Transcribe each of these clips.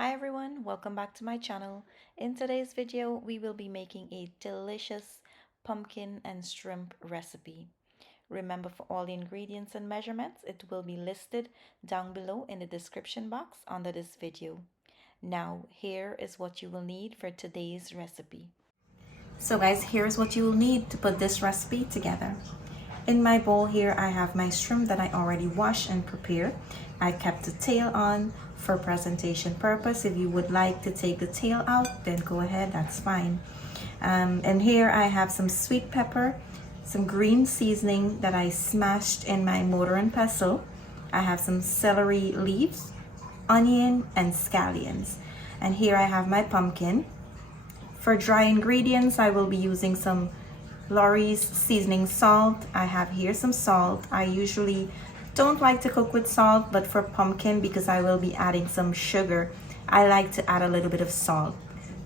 Hi everyone, welcome back to my channel. In today's video, we will be making a delicious pumpkin and shrimp recipe. Remember, for all the ingredients and measurements, it will be listed down below in the description box under this video. Now, here is what you will need for today's recipe. So guys, here's what you will need to put this recipe together. In my bowl here, I have my shrimp that I already washed and prepared. I kept the tail on for presentation purpose. If you would like to take the tail out, then go ahead, that's fine. And here I have some sweet pepper, some green seasoning that I smashed in my mortar and pestle. I have some celery leaves, onion, and scallions. And here I have my pumpkin. For dry ingredients, I will be using some LBS seasoning salt. I have here some salt. I usually don't like to cook with salt, but for pumpkin, because I will be adding some sugar, I like to add a little bit of salt.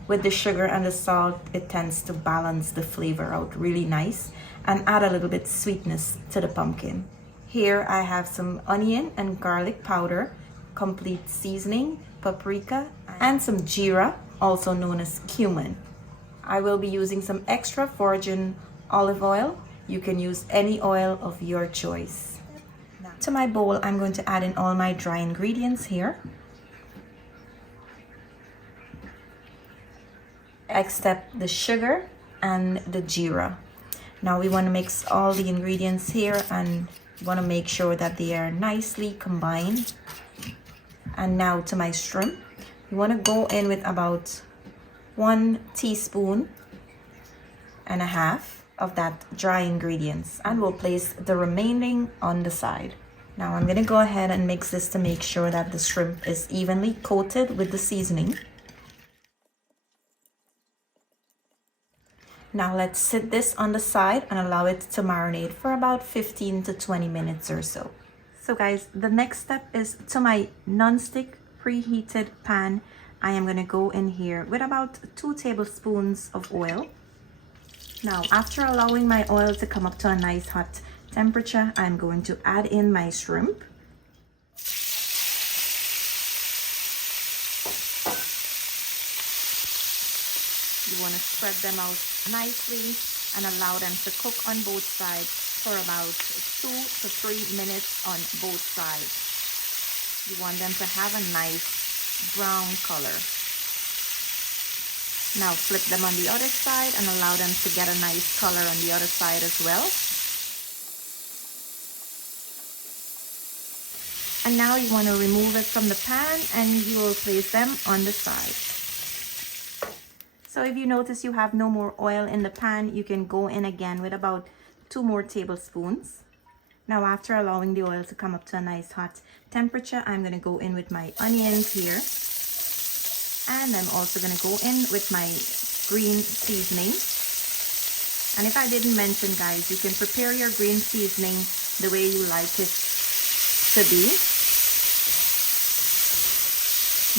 With the sugar and the salt, it tends to balance the flavor out really nice and add a little bit sweetness to the pumpkin. Here I have some onion and garlic powder, complete seasoning, paprika, and some Geera, also known as cumin. I will be using some extra virgin olive oil. You can use any oil of your choice. To my bowl, I'm going to add in all my dry ingredients here, except the sugar and the Geera. Now we want to mix all the ingredients here and want to make sure that they are nicely combined. And now to my shrimp, you want to go in with about 1.5 teaspoons of that dry ingredients, and we'll place the remaining on the side. Now I'm going to go ahead and mix this to make sure that the shrimp is evenly coated with the seasoning. Now let's sit this on the side and allow it to marinate for about 15 to 20 minutes or so. So guys, the next step is to my non-stick preheated pan. I am going to go in here with about 2 tablespoons of oil. Now, after allowing my oil to come up to a nice hot temperature, I'm going to add in my shrimp. You want to spread them out nicely and allow them to cook on both sides for about 2 to 3 minutes on both sides. You want them to have a nice brown color. Now flip them on the other side and allow them to get a nice color on the other side as well. And now you want to remove it from the pan and you will place them on the side. So if you notice you have no more oil in the pan, you can go in again with about 2 more tablespoons. Now after allowing the oil to come up to a nice hot temperature, I'm going to go in with my onions here. And I'm also going to go in with my green seasoning. And if I didn't mention, guys, you can prepare your green seasoning the way you like it to be.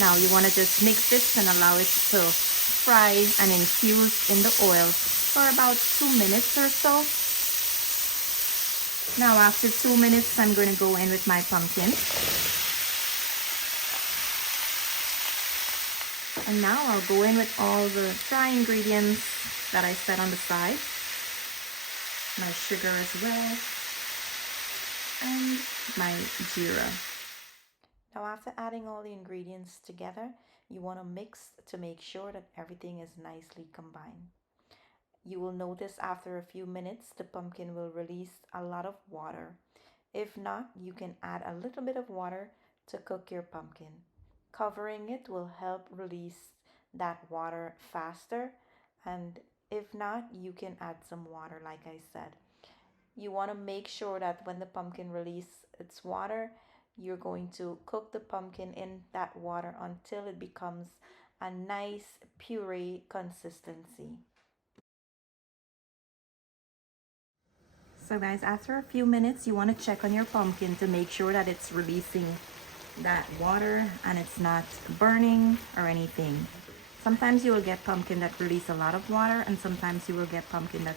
Now you want to just mix this and allow it to fry and infuse in the oil for about 2 minutes or so. Now after 2 minutes, I'm going to go in with my pumpkin. And now I'll go in with all the dry ingredients that I set on the side. My sugar as well. And my Geera. Now after adding all the ingredients together, you want to mix to make sure that everything is nicely combined. You will notice after a few minutes, the pumpkin will release a lot of water. If not, you can add a little bit of water to cook your pumpkin. Covering it will help release that water faster, and if not, you can add some water like I said. You want to make sure that when the pumpkin releases its water, you're going to cook the pumpkin in that water until it becomes a nice puree consistency. So guys, after a few minutes, you want to check on your pumpkin to make sure that it's releasing that water and it's not burning or anything. Sometimes you will get pumpkin that release a lot of water, and sometimes you will get pumpkin that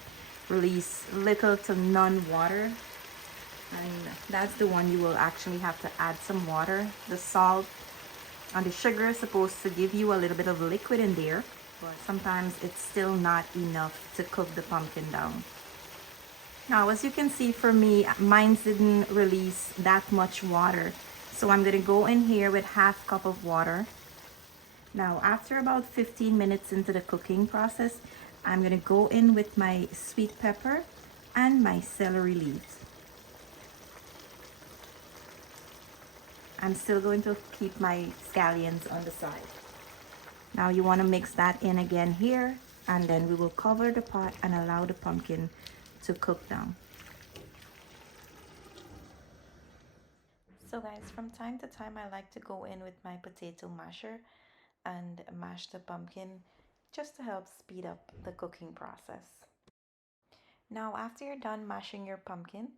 release little to none water, and that's the one you will actually have to add some water. The salt And the sugar is supposed to give you a little bit of liquid in there, but sometimes it's still not enough to cook the pumpkin down. Now, as you can see, for me, mine didn't release that much water. So I'm gonna go in here with half cup of water. Now, after about 15 minutes into the cooking process, I'm gonna go in with my sweet pepper and my celery leaves. I'm still going to keep my scallions on the side. Now you want to mix that in again here, and then we will cover the pot and allow the pumpkin to cook down. So guys, from time to time I like to go in with my potato masher and mash the pumpkin just to help speed up the cooking process. Now after you're done mashing your pumpkin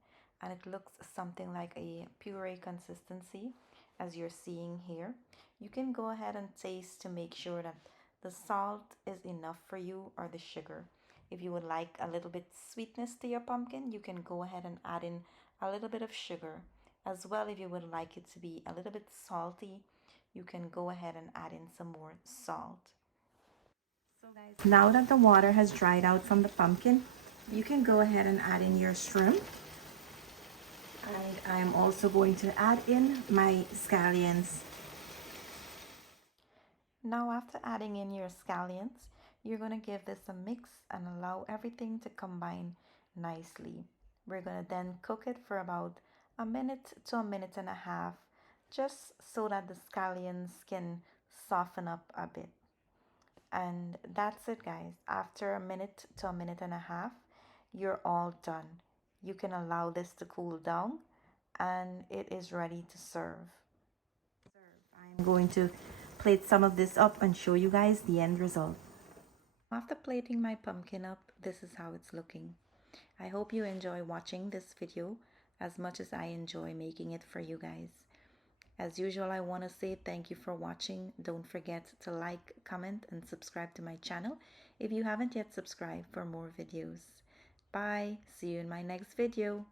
and it looks something like a puree consistency as you're seeing here, you can go ahead and taste to make sure that the salt is enough for you or the sugar. If you would like a little bit sweetness to your pumpkin, you can go ahead and add in a little bit of sugar. As well, if you would like it to be a little bit salty, you can go ahead and add in some more salt. So guys, now that the water has dried out from the pumpkin, you can go ahead and add in your shrimp. And I'm also going to add in my scallions. Now after adding in your scallions, you're going to give this a mix and allow everything to combine nicely. We're going to then cook it for about a minute to a minute and a half, just so that the scallions can soften up a bit. And that's it guys. After a minute to a minute and a half, you're all done. You can allow this to cool down and it is ready to serve. I'm going to plate some of this up and show you guys the end result. After plating my pumpkin up, this is how it's looking. I hope you enjoy watching this video as much as I enjoy making it for you guys. As usual, I want to say thank you for watching. Don't forget to like, comment, and subscribe to my channel if you haven't yet subscribed for more videos. Bye. See you in my next video.